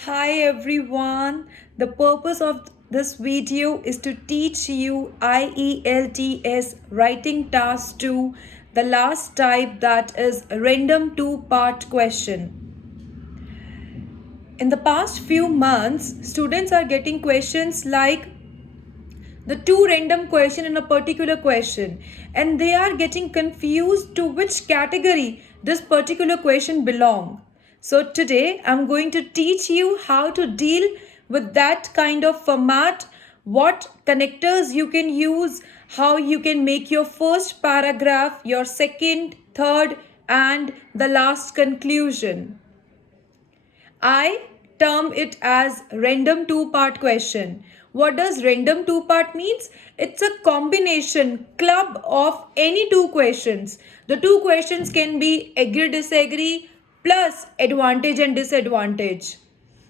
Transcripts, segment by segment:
Hi everyone. The purpose of this video is to teach you IELTS writing task 2, the last type, that is random two-part question. In the past few months, students are getting questions like the two random question in a particular question, and they are getting confused to which category this particular question belong. So today I'm going to teach you how to deal with that kind of format, what connectors you can use, how you can make your first paragraph, your second, third, and the last conclusion. I term it as random two-part question. What does random two-part means? It's a combination, club of any two questions. The two questions can be agree, disagree, plus advantage and disadvantage.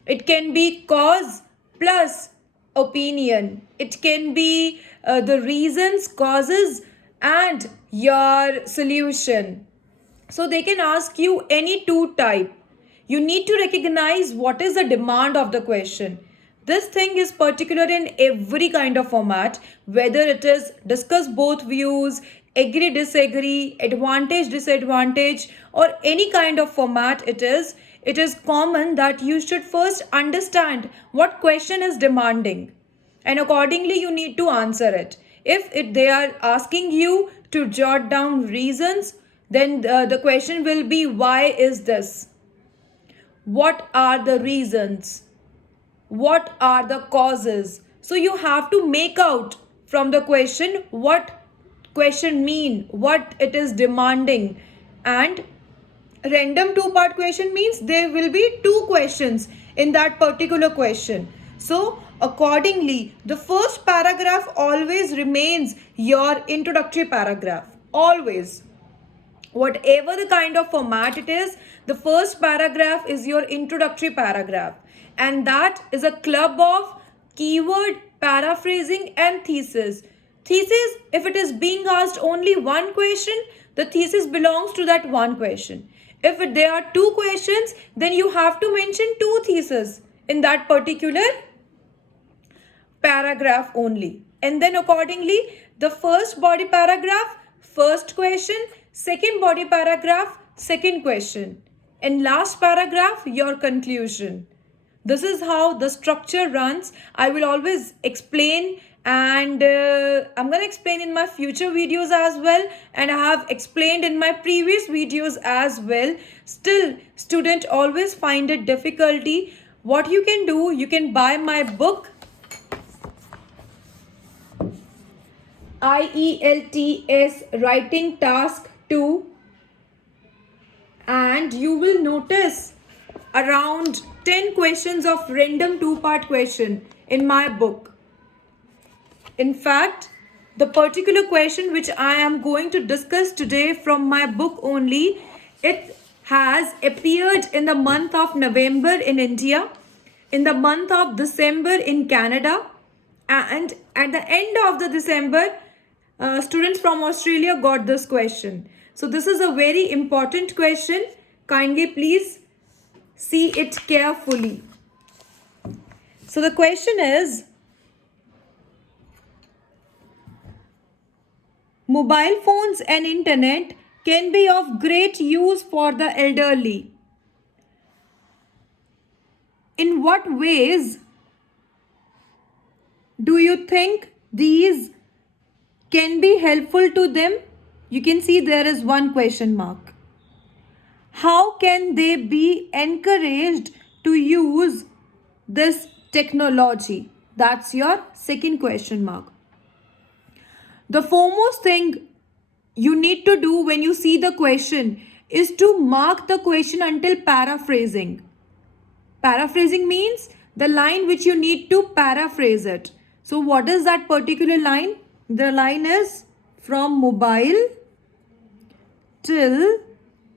It can be cause plus opinion. It can be the reasons, causes, and your solution. So they can ask you any two type. You need to recognize what is the demand of the question. This thing is particular in every kind of format, whether it is discuss both views, agree, disagree, advantage, disadvantage, or any kind of format it is. It is common that you should first understand what question is demanding, and accordingly you need to answer it. If they are asking you to jot down reasons, then the question will be, why is this? What are the reasons? What are the causes? So you have to make out from the question what question mean, what it is demanding. And random two-part question means there will be two questions in that particular question. So accordingly, the first paragraph always remains your introductory paragraph. Always. Whatever the kind of format it is, the first paragraph is your introductory paragraph. And that is a club of keyword, paraphrasing, and thesis. Thesis, if it is being asked only one question, the thesis belongs to that one question. If there are two questions, then you have to mention two theses in that particular paragraph only. And then accordingly, the first body paragraph, first question, second body paragraph, second question, and last paragraph, your conclusion. This is how the structure runs. I will always explain, and I'm going to explain in my future videos as well, and I have explained in my previous videos as well. Still, student always find it difficulty. What you can do, you can buy my book IELTS Writing Task 2, and you will notice around 10 questions of random two-part question in my book. In fact, the particular question which I am going to discuss today from my book only, it has appeared in the month of November in India, in the month of December in Canada, and at the end of the December, students from Australia got this question. So this is a very important question. Kindly please see it carefully. So the question is, mobile phones and internet can be of great use for the elderly. In what ways do you think these can be helpful to them? You can see there is one question mark. How can they be encouraged to use this technology? That's your second question mark. The foremost thing you need to do when you see the question is to mark the question until paraphrasing. Paraphrasing means the line which you need to paraphrase it. So what is that particular line? The line is from mobile till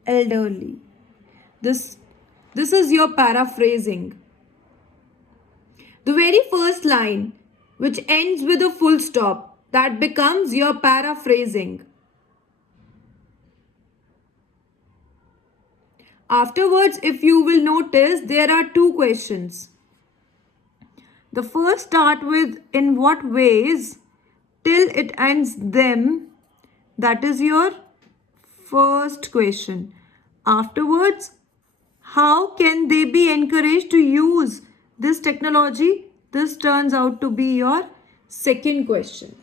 elderly. This is your paraphrasing. The very first line, which ends with a full stop, that becomes your paraphrasing. Afterwards, if you will notice, there are two questions. The first start with in what ways till it ends them. That is your first question. Afterwards, how can they be encouraged to use this technology? This turns out to be your second question.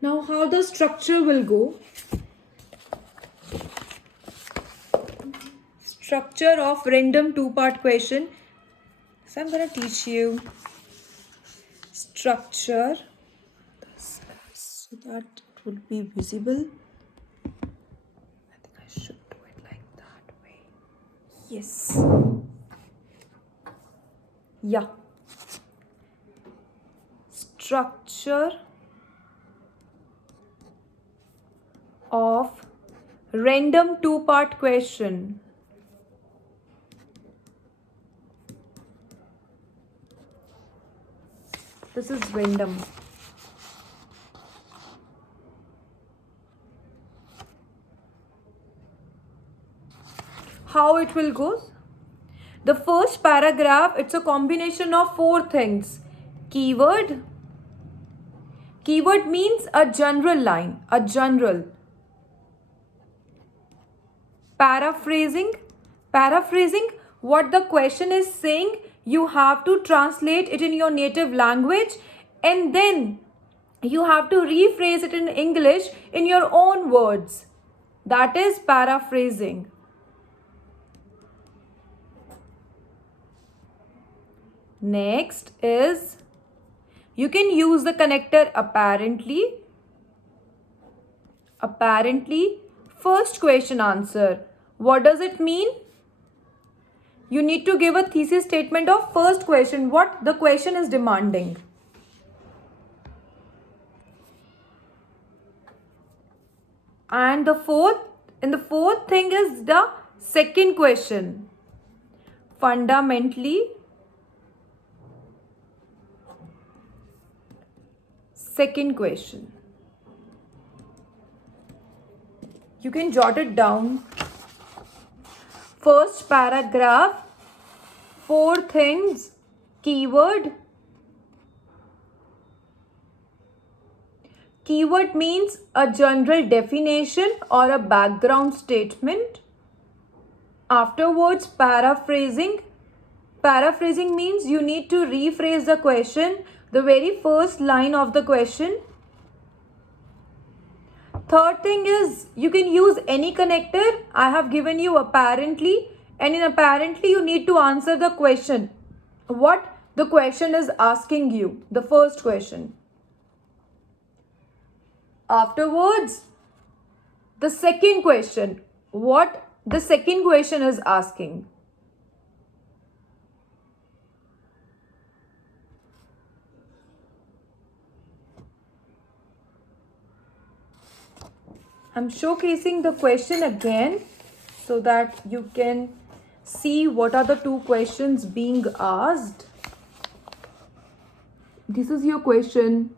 Now, how the structure will go? Structure of random two-part question. So I'm going to teach you structure so that it would be visible. I think I should do it like that way. Yes. Yeah. Structure of random two-part question. This is random. How it will go? The first paragraph, it's a combination of four things. Keyword. Keyword means a general line, a general. Paraphrasing. Paraphrasing what the question is saying, you have to translate it in your native language and then you have to rephrase it in English in your own words. That is paraphrasing. Next is, you can use the connector apparently. Apparently, first question answer. What does it mean? You need to give a thesis statement of first question, what the question is demanding. And the fourth thing is the second question. Fundamentally, second question. You can jot it down. First paragraph, four things, keyword. Keyword means a general definition or a background statement. Afterwards, paraphrasing. Paraphrasing means you need to rephrase the question, the very first line of the question. Third thing is, you can use any connector. I have given you apparently, and in apparently you need to answer the question. What the question is asking you, the first question. Afterwards, the second question, what the second question is asking. I'm showcasing the question again so that you can see what are the two questions being asked. This is your question.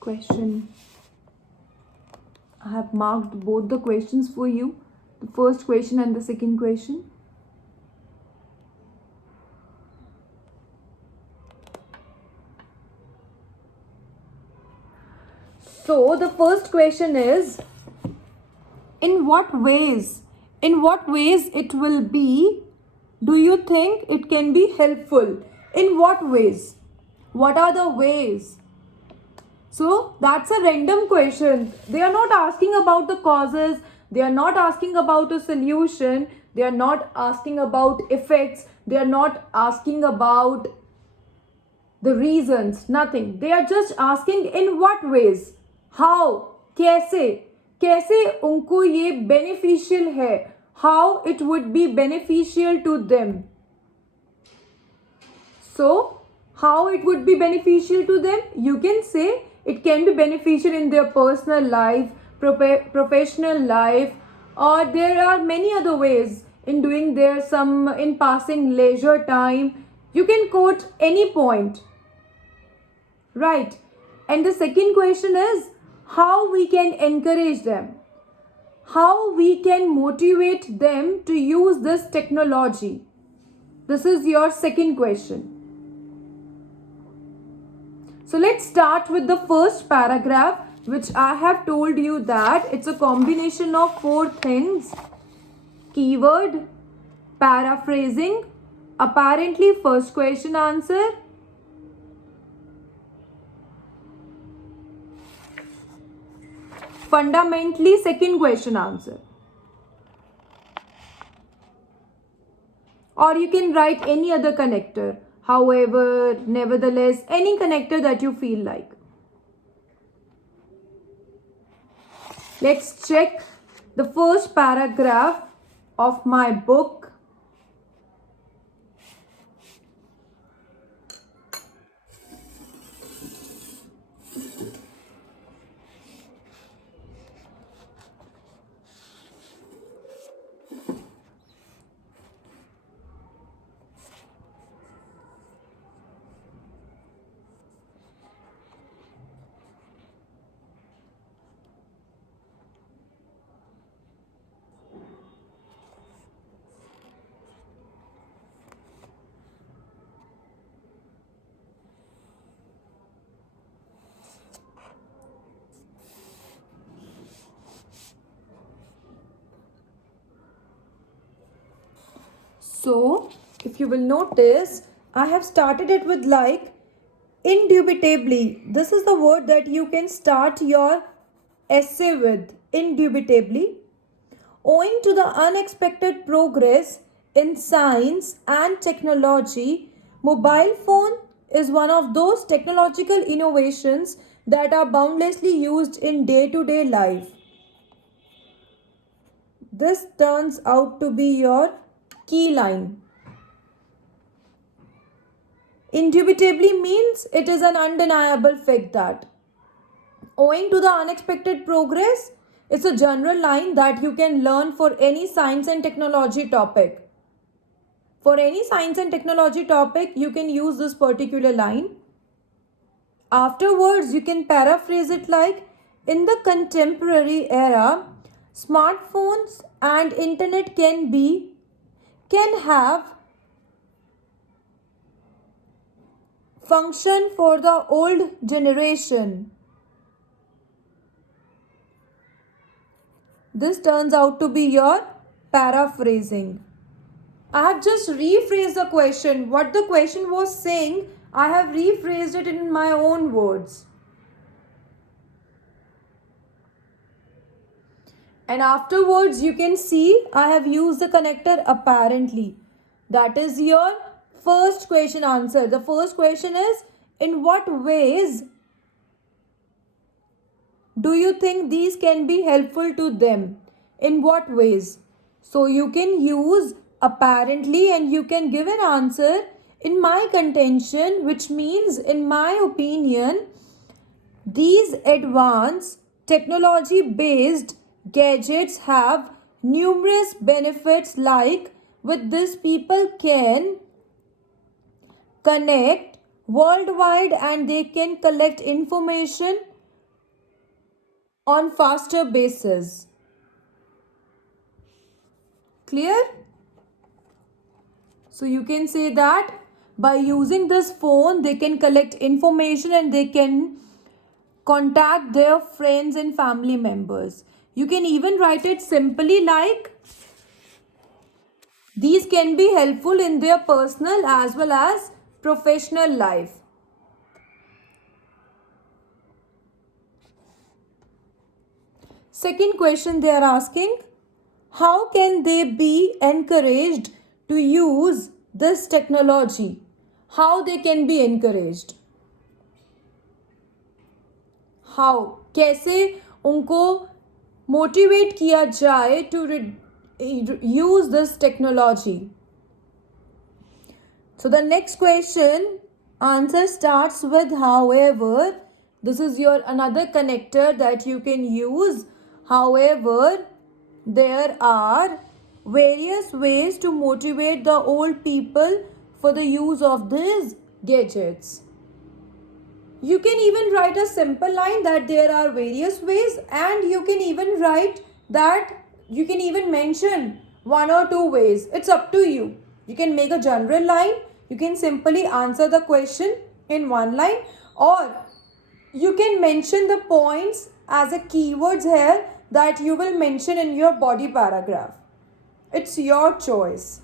Question. I have marked both the questions for you, the first question and the second question. So the first question is, in what ways it will be do you think it can be helpful? In what ways? What are the ways? So that's a random question. They are not asking about the causes, they are not asking about a solution, they are not asking about effects, they are not asking about the reasons, nothing. They are just asking in what ways, how, कैसे, कैसे उनको ये beneficial है, how it would be beneficial to them. So, how it would be beneficial to them? You can say it can be beneficial in their personal life, professional life, or there are many other ways in doing their some in passing leisure time. You can quote any point, right? And the second question is how we can encourage them, how we can motivate them to use this technology. This is your second question. So let's start with the first paragraph, which I have told you that it's a combination of 4 things: keyword, paraphrasing, apparently first question answer, fundamentally second question answer. Or you can write any other connector, however, nevertheless, any connector that you feel like. Let's check the first paragraph of my book. So, if you will notice, I have started it with like indubitably. This is the word that you can start your essay with. Indubitably. Owing to the unexpected progress in science and technology, mobile phone is one of those technological innovations that are boundlessly used in day-to-day life. This turns out to be your key line. Indubitably means it is an undeniable fact that. Owing to the unexpected progress, it's a general line that you can learn for any science and technology topic. For any science and technology topic, you can use this particular line. Afterwards, you can paraphrase it like, in the contemporary era, smartphones and internet can have function for the old generation. This turns out to be your paraphrasing. I have just rephrased the question. What the question was saying, I have rephrased it in my own words. And afterwards, you can see I have used the connector apparently. That is your first question answer. The first question is, in what ways do you think these can be helpful to them? In what ways? So you can use apparently and you can give an answer in my contention, which means in my opinion, these advanced technology based gadgets have numerous benefits, like with this people can connect worldwide and they can collect information on faster basis. Clear? So you can say that by using this phone they can collect information and they can contact their friends and family members. You can even write it simply like, These can be helpful in their personal as well as professional life. Second question they are asking, how can they be encouraged to use this technology? How they can be encouraged? How? कैसे उनको motivate किया जाए to use this technology? So the next question answer starts with however. This is your another connector that you can use. However, there are various ways to motivate the old people for the use of these gadgets. You can even write a simple line that there are various ways, and you can even write that you can even mention one or two ways. It's up to you. You can make a general line. You can simply answer the question in one line, or you can mention the points as a keywords here that you will mention in your body paragraph. It's your choice.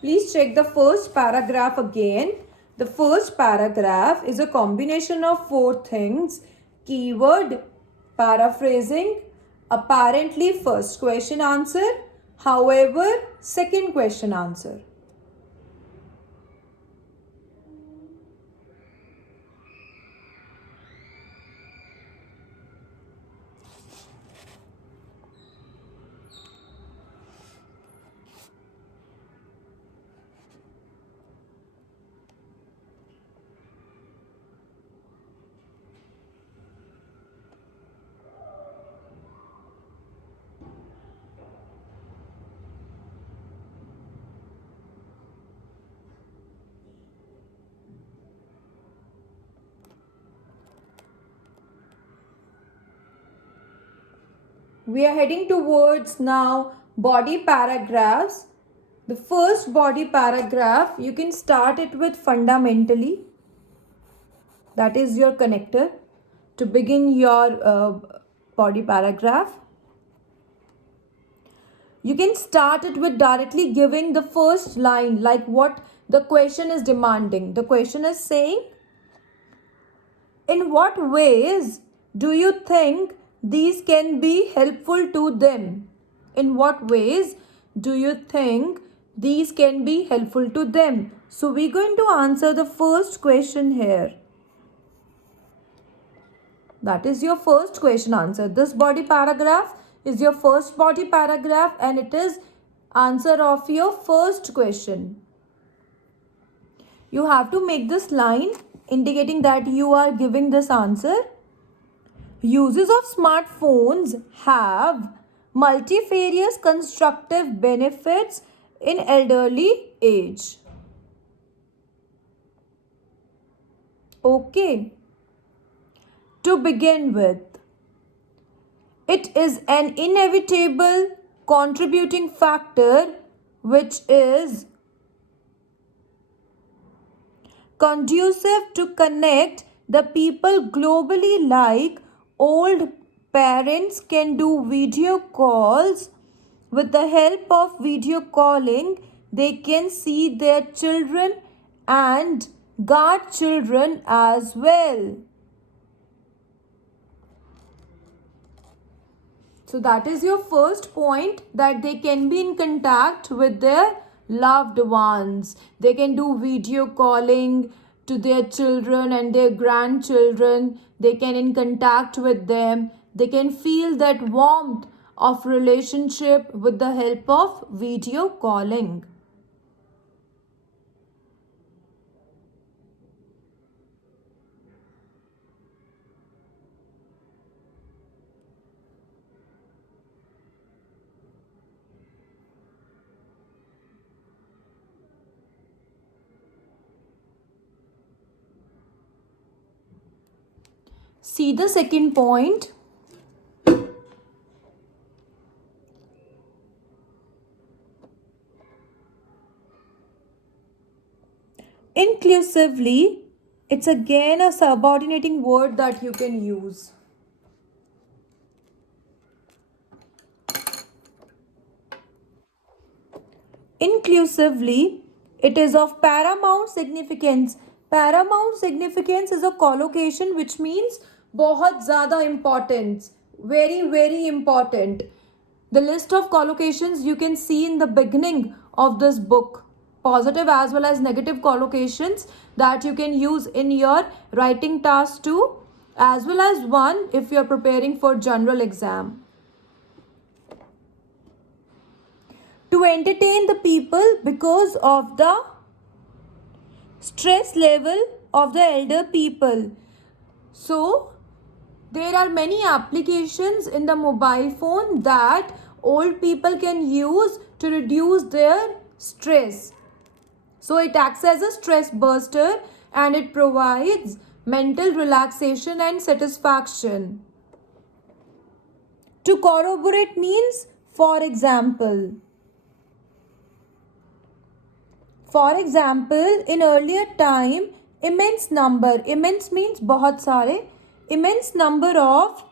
Please check the first paragraph again. The first paragraph is a combination of four things: keyword, paraphrasing, apparently first question answer, however second question answer. We are heading towards now body paragraphs. The first body paragraph, you can start it with fundamentally. That is your connector to begin your body paragraph. You can start it with directly giving the first line, like what the question is demanding. The question is saying, in what ways do you think these can be helpful to them? In what ways do you think these can be helpful to them? So we're going to answer the first question here. That is your first question answer. This body paragraph is your first body paragraph, and it is answer of your first question. You have to make this line indicating that you are giving this answer. Uses of smartphones have multifarious constructive benefits in elderly age. Okay. To begin with, it is an inevitable contributing factor which is conducive to connect the people globally, like old parents can do video calls. With the help of video calling, they can see their children and godchildren as well. So that is your first point, that they can be in contact with their loved ones. They can do video calling to their children and their grandchildren. They can in contact with them. They can feel that warmth of relationship with the help of video calling. See the second point. Inclusively, it's again a subordinating word that you can use. Inclusively, it is of paramount significance. Paramount significance is a collocation which means बहुत ज़्यादा importance, very very important. The list of collocations you can see in the beginning of this book, positive as well as negative collocations that you can use in your writing task 2 as well as 1 if you are preparing for general exam. To entertain the people because of the stress level of the elder people. So, there are many applications in the mobile phone that old people can use to reduce their stress. So, it acts as a stress buster and it provides mental relaxation and satisfaction. To corroborate means, for example. For example, in earlier time, immense means बहुत सारे, immense number of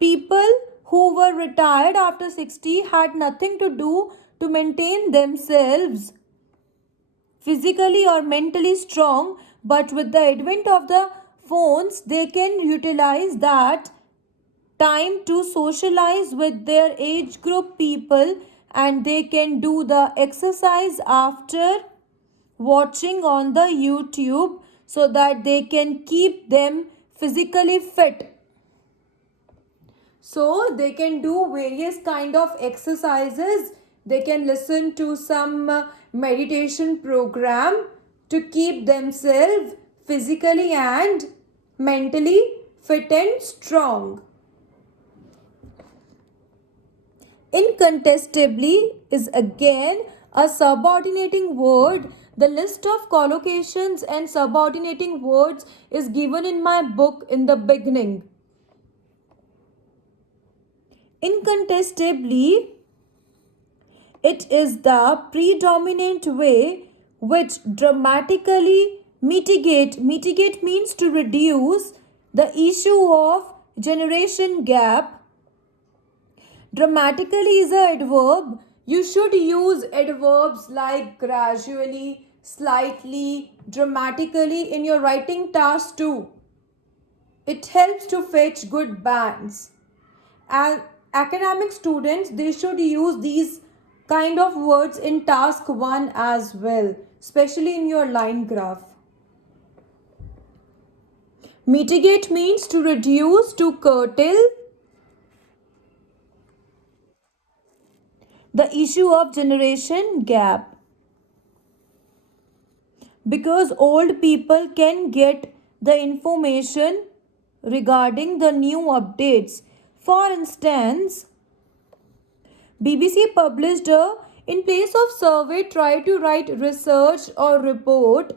people who were retired after 60 had nothing to do to maintain themselves physically or mentally strong, but with the advent of the phones, they can utilize that time to socialize with their age group people and they can do the exercise after watching on the YouTube so that they can keep them physically fit. So they can do various kind of exercises. They can listen to some meditation program to keep themselves physically and mentally fit and strong. Incontestably is again a subordinating word. The list of collocations and subordinating words is given in my book in the beginning. Incontestably, it is the predominant way which dramatically mitigate means to reduce the issue of generation gap. Dramatically is an adverb. You should use adverbs like gradually, slightly, dramatically in your writing task too. It helps to fetch good bands. And academic students, they should use these kind of words in task 1 as well, especially in your line graph. Mitigate means to reduce, to curtail the issue of generation gap, because old people can get the information regarding the new updates. For instance, BBC published a in place of survey try to write research or report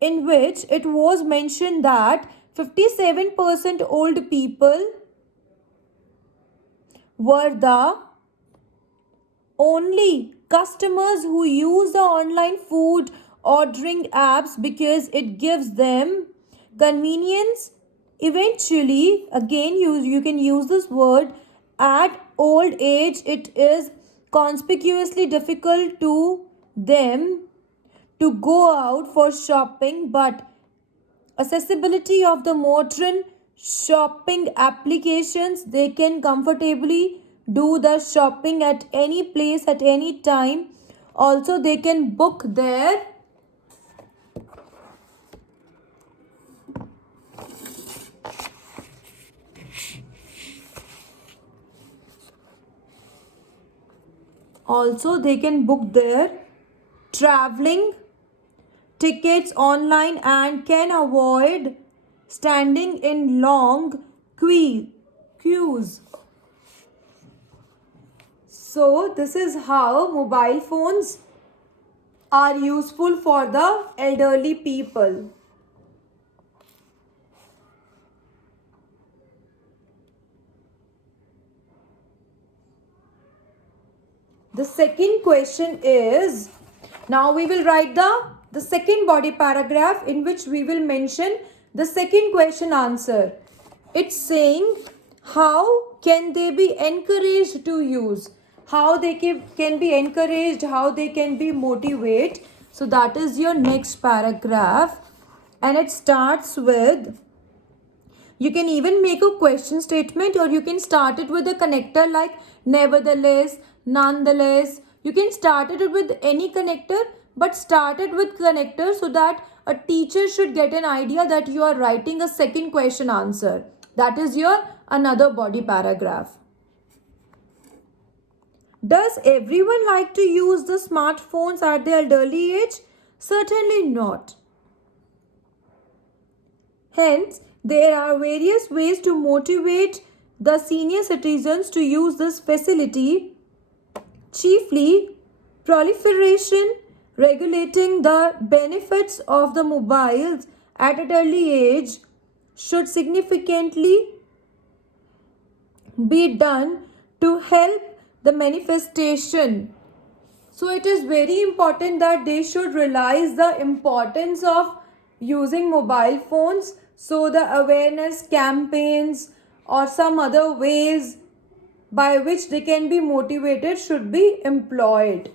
in which it was mentioned that 57% old people were the only customers who use the online food ordering apps because it gives them convenience. Eventually, again you can use this word, at old age it is conspicuously difficult to them to go out for shopping, but accessibility of the modern shopping applications, they can comfortably do the shopping at any place at any time. Also they can book there traveling tickets online and can avoid standing in long queues. So this is how mobile phones are useful for the elderly people. The second question is, now we will write the second body paragraph in which we will mention the second question answer. It's saying, how can they be encouraged to use? how they can be encouraged, how they can be motivated. So that is your next paragraph, and it starts with, you can even make a question statement, or you can start it with a connector like nevertheless, nonetheless. You can start it with any connector, but start it with connector so that a teacher should get an idea that you are writing a second question answer. That is your another body paragraph. Does everyone like to use the smartphones at their elderly age? Certainly not. Hence, there are various ways to motivate the senior citizens to use this facility. Chiefly, proliferation, regulating the benefits of the mobiles at an early age should significantly be done to help the manifestation. So it is very important that they should realize the importance of using mobile phones. So the awareness campaigns or some other ways by which they can be motivated should be employed.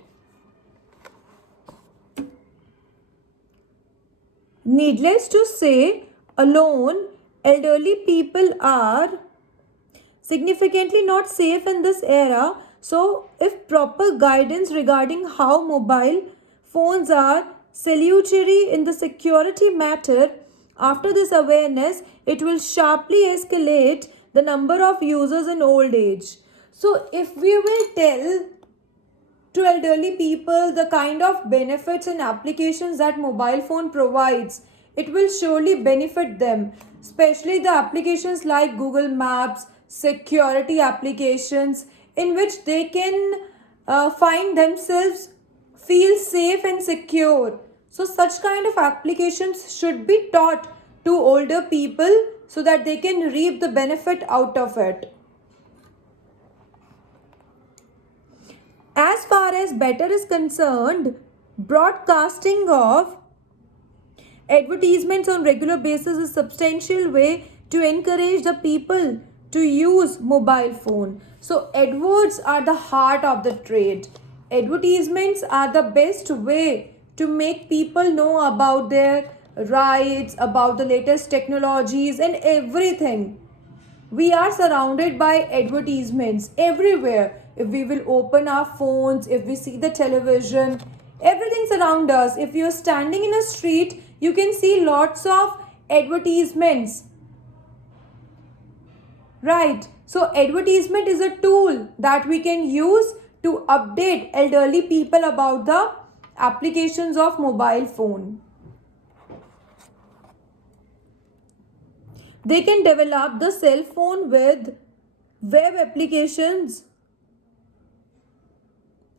Needless to say, alone, elderly people are significantly not safe in this era. So, if proper guidance regarding how mobile phones are salutary in the security matter, after this awareness, it will sharply escalate the number of users in old age. So, if we will tell to elderly people the kind of benefits and applications that mobile phone provides, it will surely benefit them, especially the applications like Google Maps, security applications, in which they can find themselves feel safe and secure. So such kind of applications should be taught to older people so that they can reap the benefit out of it. As far as better is concerned, broadcasting of advertisements on regular basis is a substantial way to encourage the people to use mobile phone. So adverts are the heart of the trade. Advertisements are the best way to make people know about their rights, about the latest technologies and everything. We are surrounded by advertisements everywhere. If we will open our phones, if we see the television, everything's around us. If you're standing in a street, you can see lots of advertisements. Right. So advertisement is a tool that we can use to update elderly people about the applications of mobile phone. They can develop the cell phone with web applications,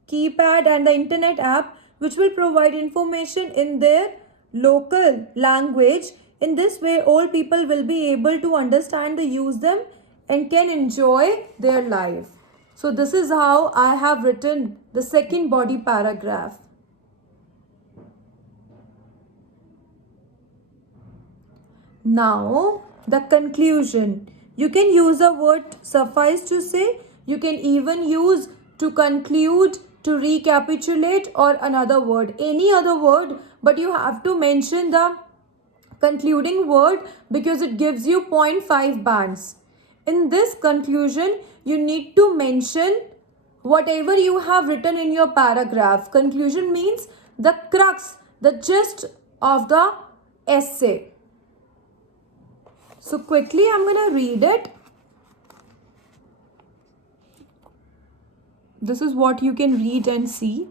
keypad and the internet app, which will provide information in their local language. In this way, old people will be able to understand and use them and can enjoy their life. So this is how I have written the second body paragraph. Now, the conclusion. You can use a word suffice to say. You can even use to conclude, to recapitulate, or another word. Any other word, but you have to mention the concluding word because it gives you 0.5 bands. In this conclusion, you need to mention whatever you have written in your paragraph. Conclusion means the crux, the gist of the essay. So quickly I'm going to read it. This is what you can read and see.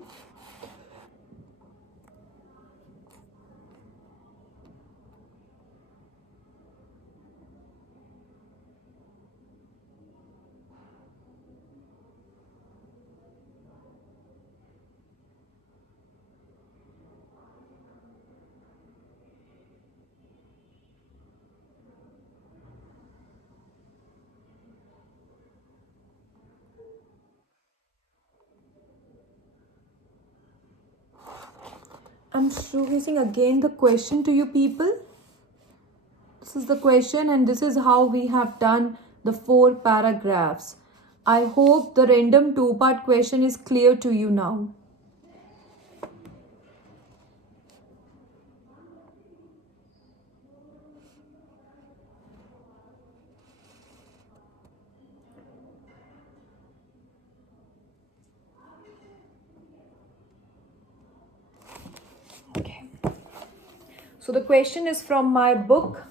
I'm showcasing again the question to you people. This is the question and this is how we have done the 4 paragraphs. I hope the random two-part question is clear to you now. Okay. So the question is from my book.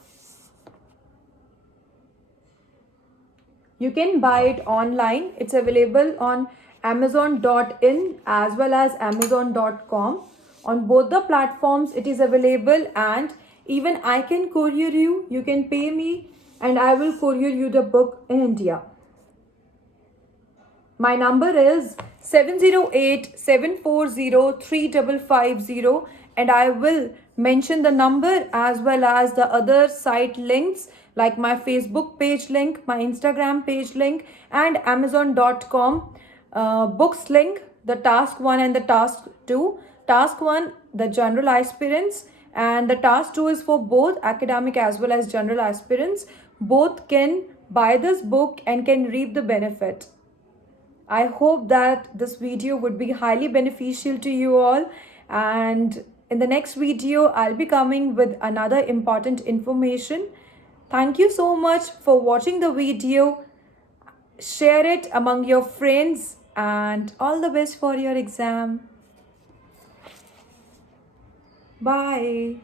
You can buy it online. It's available on amazon.in as well as amazon.com. On both the platforms it is available, and even I can courier you. You can pay me and I will courier you the book in India. My number is 708-740-3550, and I will mention the number as well as the other site links like my Facebook page link, my Instagram page link, and Amazon.com books link, the task 1 and the task 2. Task 1, the general aspirants, and the task 2 is for both academic as well as general aspirants. Both can buy this book and can reap the benefit. I hope that this video would be highly beneficial to you all, and in the next video I'll be coming with another important information. Thank you so much for watching the video. Share it among your friends, and all the best for your exam. Bye.